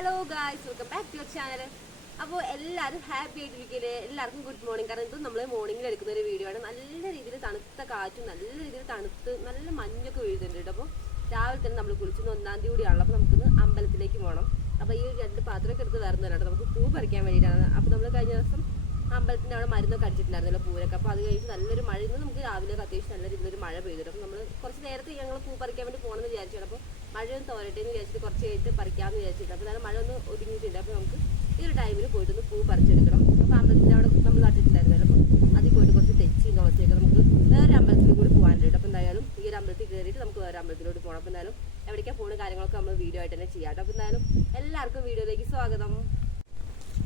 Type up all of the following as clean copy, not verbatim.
Hello guys, welcome back to your channel. അപ്പോൾ എല്ലാവരും happy ആയിട്ടിരിക്കല്ലേ? എല്ലാവർക്കും ഗുഡ് മോർണിംഗ്. കാരണം ഇത് നമ്മൾ മോർണിംഗിൽ എടുക്കുന്ന ഒരു വീഡിയോ ആണ്. നല്ല രീതിയിൽ തണുത്ത കാറ്റും നല്ല രീതിയിൽ തണുത്ത് നല്ല മഞ്ഞൊക്കെ വീഴുന്നുണ്ട്. അപ്പോൾ രാവിലെ തന്നെ നമ്മൾ കുളിച്ചൊന്ന് 1-ാം തീയതി കൂടിയാണല്ലോ. അപ്പോൾ നമുക്കിന്ന് അമ്പലത്തിലേക്ക് പോകണം. അപ്പോൾ ഈ 2 പാത്രമൊക്കെ എടുത്ത് വരുന്നതാണ് നമുക്ക് പൂ പറിക്കാൻ വേണ്ടിയിട്ടാണ്. അപ്പോൾ നമ്മൾ കഴിഞ്ഞ ദിവസം അമ്പലത്തിൻ്റെ അവിടെ മരുന്നൊക്കെ അടിച്ചിട്ടുണ്ടായിരുന്നല്ലോ പൂരൊക്കെ. അപ്പോൾ അത് കഴിഞ്ഞ് നല്ലൊരു മഴ, ഇന്ന് നമുക്ക് രാവിലെ അത്യാവശ്യം നല്ല രീതിയിലൊരു മഴ പെയ്തിട്ട് അപ്പോൾ നമ്മൾ കുറച്ച് നേരത്തെ ഞങ്ങൾ പൂ പറിക്കാൻ വേണ്ടി പോകണമെന്ന് വിചാരിച്ചാണ്. അപ്പോൾ മഴയൊന്ന് തോരട്ടെ എന്ന് വിചാരിച്ചിട്ട് കുറച്ച് കഴിഞ്ഞിട്ട് പറിക്കാമെന്ന് വിചാരിച്ചിട്ട് അപ്പോൾ നല്ല മഴ ഒന്ന് ഒതുങ്ങിയിട്ടുണ്ട്. അപ്പോൾ നമുക്ക് ഈ ഒരു ടൈമിൽ പോയിട്ടൊന്ന് പൂ പറിച്ചെടുക്കണം. അപ്പോൾ അമ്പലത്തിൻ്റെ അവിടെ നമ്മൾ നട്ടിട്ടുണ്ടായിരുന്നല്ലോ. അപ്പോൾ അതിൽ പോയിട്ട് കുറച്ച് തെച്ചിയും തുളസിയൊക്കെ നമുക്ക് വേറെ അമ്പലത്തിൽ കൂടി പോകാനുണ്ട്. അപ്പോൾ എന്തായാലും ഈ ഒരു അമ്പലത്തിൽ കയറിയിട്ട് നമുക്ക് വേറെ അമ്പലത്തിലോട്ട് പോകണം. അപ്പോൾ എന്തായാലും എവിടേക്കാണ് പോകുന്ന കാര്യങ്ങളൊക്കെ നമ്മൾ വീഡിയോ ആയിട്ട് തന്നെ ചെയ്യാം. അപ്പോൾ എന്തായാലും എല്ലാവർക്കും വീഡിയോയിലേക്ക് സ്വാഗതം.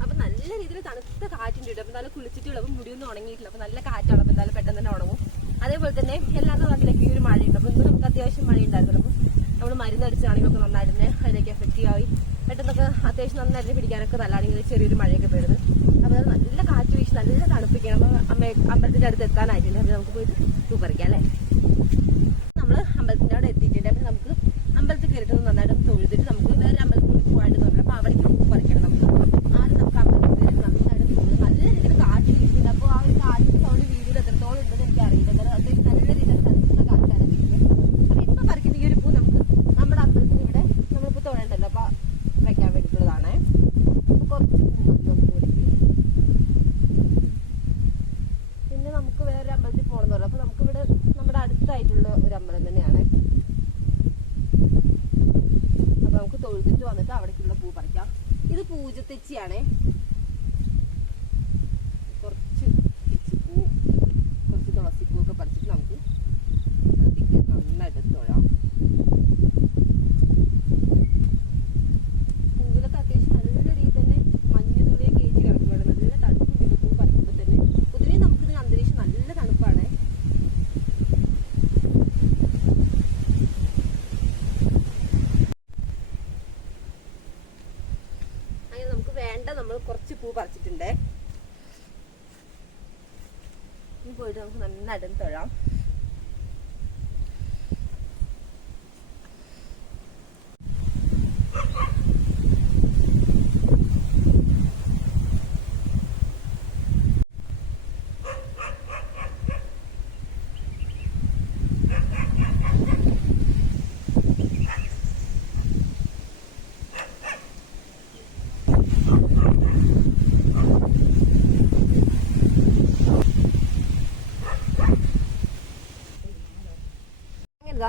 അപ്പം നല്ല രീതിയിൽ തണുത്ത കാറ്റുണ്ട് കേട്ടോ. അപ്പം നല്ല കുളിച്ചിട്ടുള്ള അപ്പം മുടിയൊന്നും ഉണങ്ങിയിട്ടില്ല. അപ്പം നല്ല കാറ്റാണ്. അപ്പം എന്തായാലും പെട്ടെന്ന് തന്നെ ഉണങ്ങും. അതേപോലെ തന്നെ എല്ലാവരുടെ നാട്ടിലേക്ക് ഈ ഒരു മഴയുണ്ട്. അപ്പോൾ ഇന്ന് നമുക്ക് അത്യാവശ്യം മഴയുണ്ടായിരുന്നല്ലോ. അപ്പോൾ നമ്മൾ മരുന്നടിച്ചാണെങ്കിലൊക്കെ നന്നായിട്ട് തന്നെ അതിലേക്ക് എഫക്റ്റീവ് ആയി പെട്ടെന്നൊക്കെ അത്യാവശ്യം നന്നായിട്ട് പിടിക്കാനൊക്കെ നല്ലതാണെങ്കിൽ ചെറിയൊരു മഴയൊക്കെ പെടുന്നത്. അപ്പോൾ അത് നല്ല കാറ്റ് വീശി നല്ല തണുപ്പിക്കണം. അപ്പോൾ അമ്പലത്തിൻ്റെ അടുത്ത് എത്താനായിട്ടില്ല. അപ്പോൾ നമുക്ക് പോയിട്ട് പൂ പറിക്കാം അല്ലേ? നമ്മൾ അമ്പലത്തിൻ്റെ അവിടെ എത്തിയിട്ടുണ്ട്. അപ്പം നമുക്ക് അമ്പലത്തിൽ കയറിയിട്ട് നന്നായിട്ട് തൊഴുതിട്ട് നമുക്ക് വേറെ അമ്പലത്തിലോട്ട് പോകാണ്ട് തോന്നില്ല. അപ്പോൾ അവിടേക്ക് പൂ പറിക്കണം. നമുക്ക് ആദ്യം നമുക്ക് അമ്പലത്തിൽ കയറി നന്നായിട്ട് തോന്നുന്നു. നല്ല രീതിയിൽ കാറ്റ് വീശുന്നുണ്ട്. അപ്പോൾ ആ ഒരു കാറ്റിൻ്റെ സൗണ്ട് വീഡിയോയിൽ എത്രത്തോളം ഉണ്ടെന്ന് എനിക്ക് അറിയില്ല. എന്നാലും അത്യാവശ്യം നല്ല രീതിയിൽ തണുത്ത കാറ്റാണ് വീശുന്നത്. അപ്പോൾ ഇപ്പം പറിക്കുന്ന ഈ ഒരു പൂ നമുക്ക് നമ്മുടെ അമ്പലത്തിന് ഇവിടെ നമ്മളിപ്പോൾ തൊഴണ്ടല്ലോ അപ്പോൾ വയ്ക്കാൻ വേണ്ടിയിട്ടുള്ളതാണ്. അപ്പോൾ കുറച്ച് പൂ നമുക്ക് ഒരുക്കി പിന്നെ നമുക്ക് വേറൊരു അമ്പലത്തിൽ പോകണമെന്നല്ലോ. അപ്പോൾ നമുക്കിവിടെ നമ്മുടെ അടുത്തായിട്ടുള്ള ഒരു അമ്പലം തന്നെയാണ്. അപ്പോൾ നമുക്ക് തൊഴുതിട്ട് വന്നിട്ട് അവിടേക്കുള്ള പൂ പറിക്കാം. ഇത് പൂജത്തെച്ചിയാണേ. കുറച്ച് തെച്ചിപ്പൂ കുറച്ച് തുളസിപ്പൂ ഒക്കെ പറിച്ചിട്ട് നമുക്ക് നന്നായിട്ട് തൊഴാം. പൂവിലൊക്കെ അത്യാവശ്യം നല്ല രീതിയിൽ തന്നെ മഞ്ഞുതുള്ളിയെ കയറ്റി കിടക്കുന്നുണ്ട്. നല്ല തണുപ്പുണ്ട് പൂ പറിക്കുമ്പോൾ തന്നെ. പൊതുവേ നമുക്കിതിന് അന്തരീക്ഷം നല്ല തണുപ്പാണ്. അങ്ങനെ നമുക്ക് വേണ്ട നമ്മൾ കുറച്ച് പൂ പറിച്ചിട്ടുണ്ട്. ഇനി പോയിട്ട് നമുക്ക് നന്നായിട്ട് തൊഴാം.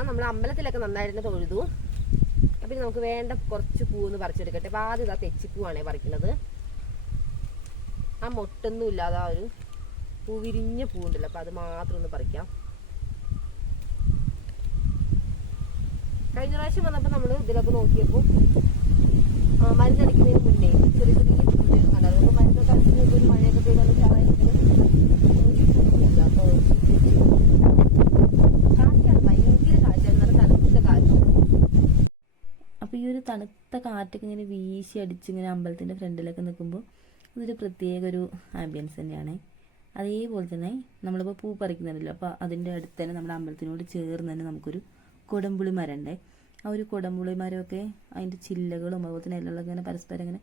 നമ്മൾ അമ്പലത്തിലൊക്കെ നന്നായിട്ട് തൊഴുതു. അപ്പം നമുക്ക് വേണ്ട കുറച്ച് പൂവെന്ന് പറിച്ചെടുക്കട്ടെ. അപ്പം ആദ്യം ഇതാ തെച്ചിപ്പൂവാണേ പറിക്കുന്നത്. ആ മൊട്ടൊന്നും ഇല്ലാതെ ആ ഒരു പൂ വിരിഞ്ഞ പൂവുണ്ടല്ലോ. അപ്പം അത് മാത്രം ഒന്ന് പറിക്കാം. കഴിഞ്ഞ പ്രാവശ്യം വന്നപ്പോൾ നമ്മൾ ഇതിലൊക്കെ നോക്കിയപ്പോൾ മരുന്നടിക്കുന്നതിന് മുന്നേ ചെറിയ ചെറിയ പൂവ് കണ്ടായിരുന്നു. അപ്പോൾ മരുന്നൊക്കെ അടിച്ച് ഒരു മഴയൊക്കെ പെയ്താലും ചാറായിരിക്കും. അപ്പോൾ അപ്പോൾ ഈ ഒരു തണുത്ത കാറ്റൊക്കെ ഇങ്ങനെ വീശി അടിച്ച് ഇങ്ങനെ അമ്പലത്തിൻ്റെ ഫ്രണ്ടിലൊക്കെ നിൽക്കുമ്പോൾ അതൊരു പ്രത്യേക ഒരു ആംബിയൻസ് തന്നെയാണ്. അതേപോലെ തന്നെ നമ്മളിപ്പോൾ പൂ പറിക്കുന്നുണ്ടല്ലോ. അപ്പോൾ അതിൻ്റെ അടുത്ത് തന്നെ നമ്മുടെ അമ്പലത്തിനോട് ചേർന്ന് തന്നെ നമുക്കൊരു കൊടംപുളി മരം ഉണ്ട്. ആ ഒരു കൊടംപുളി മരമൊക്കെ അതിൻ്റെ ചില്ലകളും അതുപോലെ തന്നെ ഇലകളൊക്കെ ഇങ്ങനെ പരസ്പരം ഇങ്ങനെ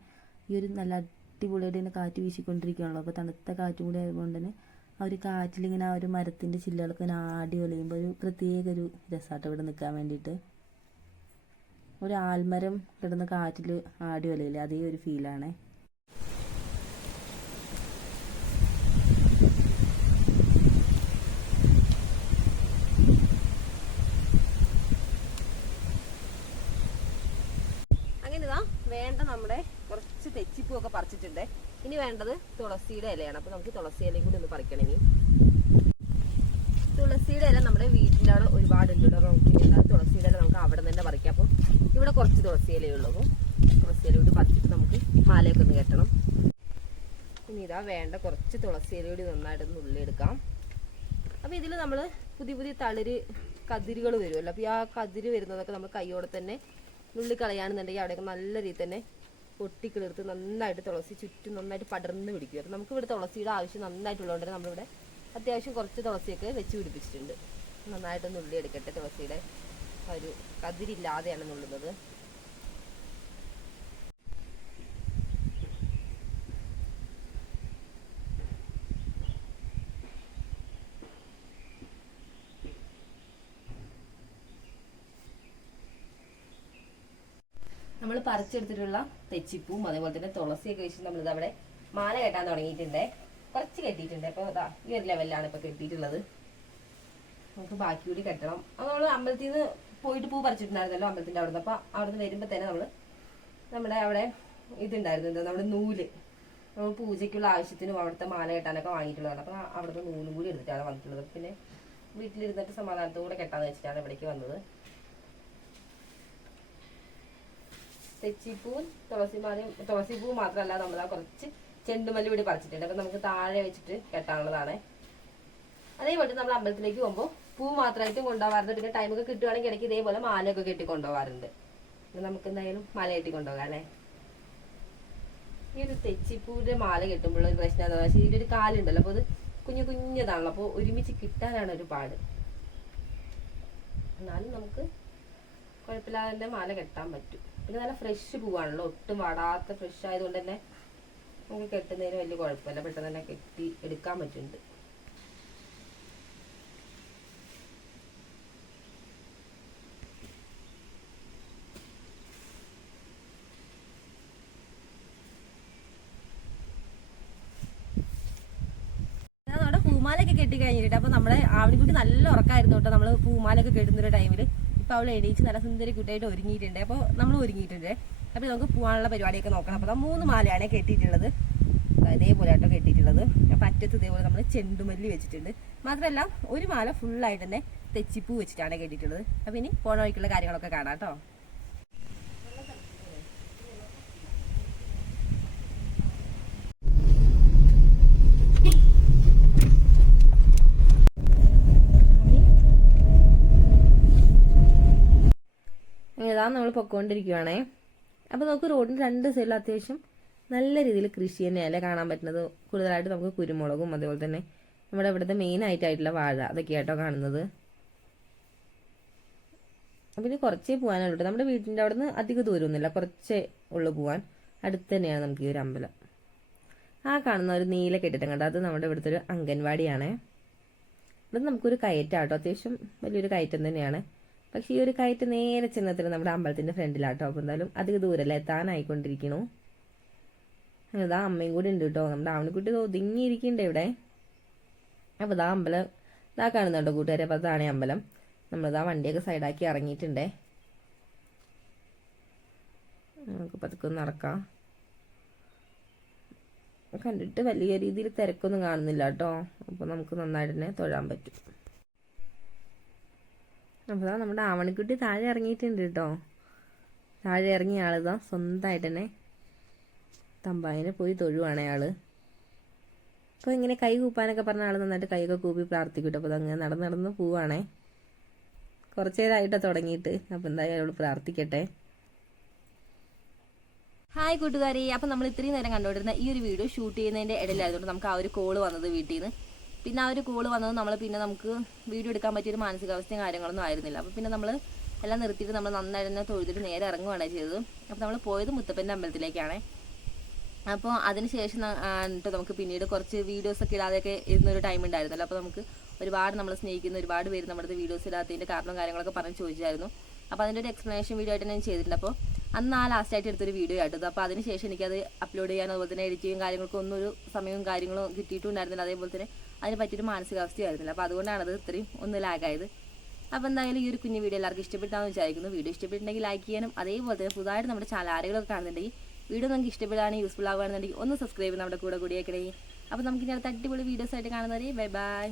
ഈ ഒരു നല്ല അടിപൊളിയായിട്ട് ഇങ്ങനെ കാറ്റ് വീശിക്കൊണ്ടിരിക്കുകയാണല്ലോ. അപ്പോൾ തണുത്ത കാറ്റും കൂടി ആയതുകൊണ്ട് തന്നെ ആ ഒരു കാറ്റിലിങ്ങനെ ആ ഒരു മരത്തിൻ്റെ ചില്ലകളൊക്കെ ഇങ്ങനെ ആടി ഒലയുമ്പോൾ ഒരു പ്രത്യേക ഒരു രസമായിട്ട് ഇവിടെ നിൽക്കാൻ വേണ്ടിയിട്ട്. ഒരു ആൽമരം കിടന്ന് കാറ്റിൽ ആടി ഒലയില്ലേ, അതേ ഒരു ഫീലാണ്. അങ്ങനെ ഇതാ വേണ്ട നമ്മുടെ കുറച്ച് തെച്ചിപ്പൂ ഒക്കെ പറിച്ചിട്ടുണ്ട്. ഇനി വേണ്ടത് തുളസിയുടെ ഇലയാണ്. അപ്പോൾ നമുക്ക് തുളസി ഇലയും കൂടി ഒന്ന് പറിക്കണം. ഇനി തുളസിയുടെ ഇല നമ്മുടെ വീട്ടിൻ്റെ അവിടെ ഒരുപാടുണ്ട് കേട്ടോ. നമുക്ക് തുളസിയുടെ ഇല നമുക്ക് അവിടെ തന്നെ പറിക്കാം. അപ്പോൾ ഇവിടെ കുറച്ച് തുളസി ഇലയുള്ളൂ. അപ്പോൾ തുളസി ഇല കൂടി പറിച്ചിട്ട് നമുക്ക് മാലയൊക്കെ ഒന്ന് കെട്ടണം. ഇനി ഇതാ വേണ്ട കുറച്ച് തുളസി ഇല കൂടി നന്നായിട്ടൊന്ന് ഉള്ളിയെടുക്കാം. അപ്പോൾ ഇതിൽ നമ്മൾ പുതിയ പുതിയ തളിര് കതിരുകൾ വരുമല്ലോ. അപ്പോൾ ആ കതിര് വരുന്നതൊക്കെ നമ്മൾ കൈയോടെ തന്നെ നുള്ളി കളയാണെന്നുണ്ടെങ്കിൽ അവിടെയൊക്കെ നല്ല രീതിയിൽ തന്നെ പൊട്ടിക്കിളിർത്ത് നന്നായിട്ട് തുളസി ചുറ്റും നന്നായിട്ട് പടർന്ന് പിടിക്കും. അപ്പോൾ നമുക്ക് ഇവിടെ തുളസിയുടെ ആവശ്യം നന്നായിട്ടുള്ളതുകൊണ്ട് നമ്മളിവിടെ അത്യാവശ്യം കുറച്ച് തുളസിയൊക്കെ വെച്ച് പിടിപ്പിച്ചിട്ടുണ്ട്. നന്നായിട്ടൊന്ന് ഉള്ളി എടുക്കട്ടെ. തുളസിയുടെ ഒരു കതിരില്ലാതെയാണ് നുള്ളുന്നത്. നമ്മൾ പറിച്ചെടുത്തിട്ടുള്ള തെച്ചിപ്പൂവും അതേപോലെ തന്നെ തുളസിയൊക്കെ വെച്ചിട്ട് നമ്മളിത് അവിടെ മാല കെട്ടാൻ തുടങ്ങിയിട്ടുണ്ട്. കുറച്ച് കെട്ടിയിട്ടുണ്ട്. അപ്പോൾ ഇതാ ഈ ഒരു ലെവലിലാണ് ഇപ്പോൾ കെട്ടിയിട്ടുള്ളത്. നമുക്ക് ബാക്കി കൂടി കെട്ടണം. അപ്പോൾ നമ്മൾ അമ്പലത്തിൽ നിന്ന് പോയിട്ട് പൂ പറിച്ചിട്ടുണ്ടായിരുന്നല്ലോ അമ്പലത്തിൻ്റെ അവിടെ നിന്ന്. അപ്പോൾ അവിടെ നിന്ന് വരുമ്പോൾ തന്നെ നമ്മുടെ അവിടെ ഇതുണ്ടായിരുന്നു, എന്താ നമ്മുടെ നൂല്, നമ്മൾ പൂജയ്ക്കുള്ള ആവശ്യത്തിനും അവിടുത്തെ മാല കെട്ടാനൊക്കെ വാങ്ങിയിട്ടുള്ളതാണ്. അപ്പോൾ അവിടുത്തെ നൂലും കൂടി എടുത്തിട്ടാണ് വന്നിട്ടുള്ളത്. പിന്നെ വീട്ടിലിരുന്നിട്ട് സമാധാനത്തോടെ കെട്ടാന്ന് വെച്ചിട്ടാണ് ഇവിടേക്ക് വന്നത്. തെച്ചിപ്പൂവും തുളസിപ്പൂവും മാത്രമല്ല നമ്മൾ കുറച്ച് ചെണ്ടുമല്ലി കൂടി പറിച്ചിട്ടുണ്ട്. അപ്പം നമുക്ക് താഴെ വെച്ചിട്ട് കെട്ടാനുള്ളതാണ്. അതേപോലെ നമ്മൾ അമ്പലത്തിലേക്ക് പോകുമ്പോൾ പൂ മാത്രമായിട്ടും കൊണ്ടുപോകാറുണ്ട്. പിന്നെ ടൈമൊക്കെ കിട്ടുകയാണെങ്കിൽ ഇടയ്ക്ക് ഇതേപോലെ മാലയൊക്കെ കെട്ടി കൊണ്ടുപോകാറുണ്ട്. നമുക്ക് എന്തായാലും മാല കെട്ടി കൊണ്ടുപോകാം അല്ലേ. ഈ ഒരു തെച്ചിപ്പൂവിൻ്റെ മാല കെട്ടുമ്പോൾ ഒരു പ്രശ്നം എന്താ വെച്ചാൽ ഇതിലൊരു കാലുണ്ടല്ലോ, അപ്പോൾ അത് കുഞ്ഞതാണല്ലോ, അപ്പോൾ ഒരുമിച്ച് കിട്ടാനാണ് ഒരു പാട്. എന്നാലും നമുക്ക് കുഴപ്പമില്ലാതെ മാല കെട്ടാൻ പറ്റും. പിന്നെ നല്ല ഫ്രഷ് പൂവാണല്ലോ, ഒട്ടും വാടാത്ത ഫ്രഷ് ആയതുകൊണ്ട് തന്നെ നമുക്ക് കെട്ടുന്നതിന് വലിയ കുഴപ്പമില്ല, പെട്ടെന്ന് തന്നെ കെട്ടി എടുക്കാൻ പറ്റുന്നുണ്ട്. നമ്മുടെ പൂമാലയൊക്കെ കെട്ടി കഴിഞ്ഞിട്ട് അപ്പോൾ നമ്മുടെ ആവണിക്കുട്ടി നല്ല ഉറക്കമായിരുന്നു കേട്ടോ. നമ്മൾ പൂമാലയൊക്കെ കെട്ടുന്നൊരു ടൈമിൽ ഇപ്പോൾ അവൾ എണീച്ച് നല്ല സുന്ദരി കുട്ടിയായിട്ട് ഒരുങ്ങിയിട്ടുണ്ട്. അപ്പോൾ നമ്മൾ ഒരുങ്ങിയിട്ടുണ്ട്. അപ്പോൾ നമുക്ക് പോകാനുള്ള പരിപാടിയൊക്കെ നോക്കണം. അപ്പോൾ 3 മാലയാണ് കെട്ടിയിട്ടുള്ളത്. ഇതേപോലെ ആട്ടോ കെട്ടിയിട്ടുള്ളത്. അപ്പോൾ അറ്റത്ത് ഇതേപോലെ നമ്മൾ ചെണ്ടുമല്ലി വെച്ചിട്ടുണ്ട്. മാത്രമല്ല ഒരു മാല ഫുള്ളായിട്ട് തന്നെ തെച്ചിപ്പൂ വെച്ചിട്ടാണ് കെട്ടിയിട്ടുള്ളത്. അപ്പോൾ ഇനി പോണ വഴിക്കുള്ള കാര്യങ്ങളൊക്കെ കാണാം കേട്ടോ. ഇതാ നമ്മൾ പൊക്കോണ്ടിരിക്കുവാണേ. അപ്പോൾ നമുക്ക് റോഡിന് 2 സൈഡിലും അത്യാവശ്യം നല്ല രീതിയിൽ കൃഷി തന്നെയല്ലേ കാണാൻ പറ്റുന്നത്. കൂടുതലായിട്ട് നമുക്ക് കുരുമുളകും അതേപോലെ തന്നെ നമ്മുടെ ഇവിടുത്തെ മെയിൻ ആയിട്ടുള്ള വാഴ അതൊക്കെയായിട്ടോ കാണുന്നത്. അപ്പം ഇനി കുറച്ചേ പോകാനുള്ളൂ. നമ്മുടെ വീട്ടിൻ്റെ അവിടെ നിന്ന് അധികം ദൂരമൊന്നുമില്ല, കുറച്ചേ ഉള്ളു പോകാൻ. അടുത്ത് തന്നെയാണ് നമുക്ക് ഈ ഒരു അമ്പലം. ആ കാണുന്ന ഒരു നീല കെട്ടിടം കണ്ടോ, അത് നമ്മുടെ ഇവിടുത്തെ ഒരു അംഗൻവാടിയാണേ. ഇവിടെ നമുക്കൊരു കയറ്റാട്ടോ, അത്യാവശ്യം വലിയൊരു കയറ്റം തന്നെയാണ്. പക്ഷേ ഈ ഒരു കയറ്റ് നേരെ ചെന്നത്തിന് നമ്മുടെ അമ്പലത്തിൻ്റെ ഫ്രണ്ടിലാട്ടോ. അപ്പോൾ എന്തായാലും അധികം ദൂരമല്ല, എത്താനായിക്കൊണ്ടിരിക്കണു. ഇതാ അമ്മയും കൂടി ഉണ്ട് കേട്ടോ. നമ്മുടെ ആവണിക്കുട്ടി ഒതുങ്ങിയിരിക്കുന്നുണ്ട് ഇവിടെ. അപ്പോൾ ഇതാ അമ്പലം ഇതാ കാണുന്നുണ്ടോ കൂട്ടുകാരെ. അപ്പോൾ അതാണ് അമ്പലം. നമ്മളിതാ വണ്ടിയൊക്കെ സൈഡാക്കി ഇറങ്ങിയിട്ടുണ്ട്. നമുക്ക് പതുക്കെ നടക്കാം. കണ്ടിട്ട് വലിയ രീതിയിൽ തിരക്കൊന്നും കാണുന്നില്ല കേട്ടോ. അപ്പോൾ നമുക്ക് നന്നായിട്ട് തന്നെ തൊഴാൻ പറ്റും. അപ്പോൾ നമ്മുടെ ആവണിക്കുട്ടി താഴെ ഇറങ്ങിയിട്ടുണ്ട് കേട്ടോ. താഴെ ഇറങ്ങിയ ആളിതാ സ്വന്തമായിട്ട് തന്നെ തമ്പായിനെ പോയി തൊഴുവാണേ ആള്. അപ്പോൾ ഇങ്ങനെ കൈ കൂപ്പാനൊക്കെ പറഞ്ഞ ആൾ നന്നായിട്ട് കൈയൊക്കെ കൂപ്പി പ്രാർത്ഥിക്കട്ടെ. അപ്പോൾ അതങ്ങനെ നടന്ന് പോവാണേ. കുറച്ച് നേരമായിട്ടോ തുടങ്ങിയിട്ട്. അപ്പോൾ എന്തായാലും അവൾ പ്രാർത്ഥിക്കട്ടെ. ഹായ് കൂട്ടുകാരി. അപ്പോൾ നമ്മൾ ഇത്രയും നേരം കണ്ടുകൊണ്ടിരുന്ന ഈ ഒരു വീഡിയോ ഷൂട്ട് ചെയ്യുന്നതിൻ്റെ ഇടയിലായതുകൊണ്ട് നമുക്ക് ആ ഒരു കോള് വന്നത് വീട്ടിൽ നിന്ന്. പിന്നെ ആ ഒരു കോള് വന്നത് നമുക്ക് വീഡിയോ എടുക്കാൻ പറ്റിയൊരു മാനസികാവസ്ഥയും കാര്യങ്ങളൊന്നും ആയിരുന്നില്ല. അപ്പോൾ പിന്നെ നമ്മൾ എല്ലാം നിർത്തിയിട്ട് നമ്മൾ നന്നായിട്ട് തന്നെ തൊഴുതിട്ട് നേരെ ഇറങ്ങുകയാണ് ചെയ്തത്. അപ്പോൾ നമ്മൾ പോയത് മുത്തപ്പൻ്റെ അമ്പലത്തിലേക്കാണ്. അപ്പോൾ അതിനുശേഷം നമുക്ക് പിന്നീട് കുറച്ച് വീഡിയോസൊക്കെ ഇടാതെയൊക്കെ ഇരുന്നൊരു ടൈം ഉണ്ടായിരുന്നല്ലോ. അപ്പോൾ നമുക്ക് ഒരുപാട് നമ്മൾ സ്നേഹിക്കുന്ന ഒരുപാട് പേര് നമ്മുടെ വീഡിയോസ് ഇടാത്തതിൻ്റെ കാരണം കാര്യങ്ങളൊക്കെ പറഞ്ഞ് ചോദിച്ചായിരുന്നു. അപ്പോൾ അതിൻ്റെ ഒരു എക്സ്പ്ലനേഷൻ വീഡിയോ ആയിട്ട് ഞാൻ ചെയ്തിട്ടുണ്ട്. അപ്പോൾ അന്ന് ലാസ്റ്റായിട്ട് എടുത്തൊരു വീഡിയോ ആയിട്ടത്. അപ്പോൾ അതിനുശേഷം എനിക്കത് അപ്ലോഡ് ചെയ്യാൻ അതുപോലെ തന്നെ എഡിറ്റ് ചെയ്യും കാര്യങ്ങൾക്കും ഒന്നും ഒരു സമയവും കാര്യങ്ങളും കിട്ടിയിട്ടുണ്ടായിരുന്നില്ല. അതേപോലെ തന്നെ അതിന് പറ്റിയൊരു മാനസികാവസ്ഥയായിരുന്നില്ല. അപ്പോൾ അതുകൊണ്ടാണത് ഇത്രയും ഒന്ന് ലാഗായത്. അപ്പോൾ എന്തായാലും ഈ ഒരു കുഞ്ഞു വീഡിയോ എല്ലാവർക്കും ഇഷ്ടപ്പെട്ടാന്ന് വിചാരിക്കുന്നു. വീഡിയോ ഇഷ്ടപ്പെട്ടിട്ടുണ്ടെങ്കിൽ ലൈക്ക് ചെയ്യാനും അതേപോലെ തന്നെ പുതുതായിട്ട് നമ്മുടെ ചാനൽ ആരെങ്കിലുമൊക്കെ കാണുന്നുണ്ടെങ്കിൽ വീഡിയോ നമുക്ക് ഇഷ്ടപ്പെടുകയാണെങ്കിൽ യൂസ്ഫുൾ ആവുകയാണെന്നുണ്ടെങ്കിൽ ഒന്ന് സബ്സ്ക്രൈബ് നമ്മുടെ കൂടെ കൂടിയേക്കണേ. അപ്പോൾ നമുക്കിനി അടുത്ത അടിപൊളി വീഡിയോസ് ആയിട്ട് കാണുന്നവരെ ബൈ ബൈ.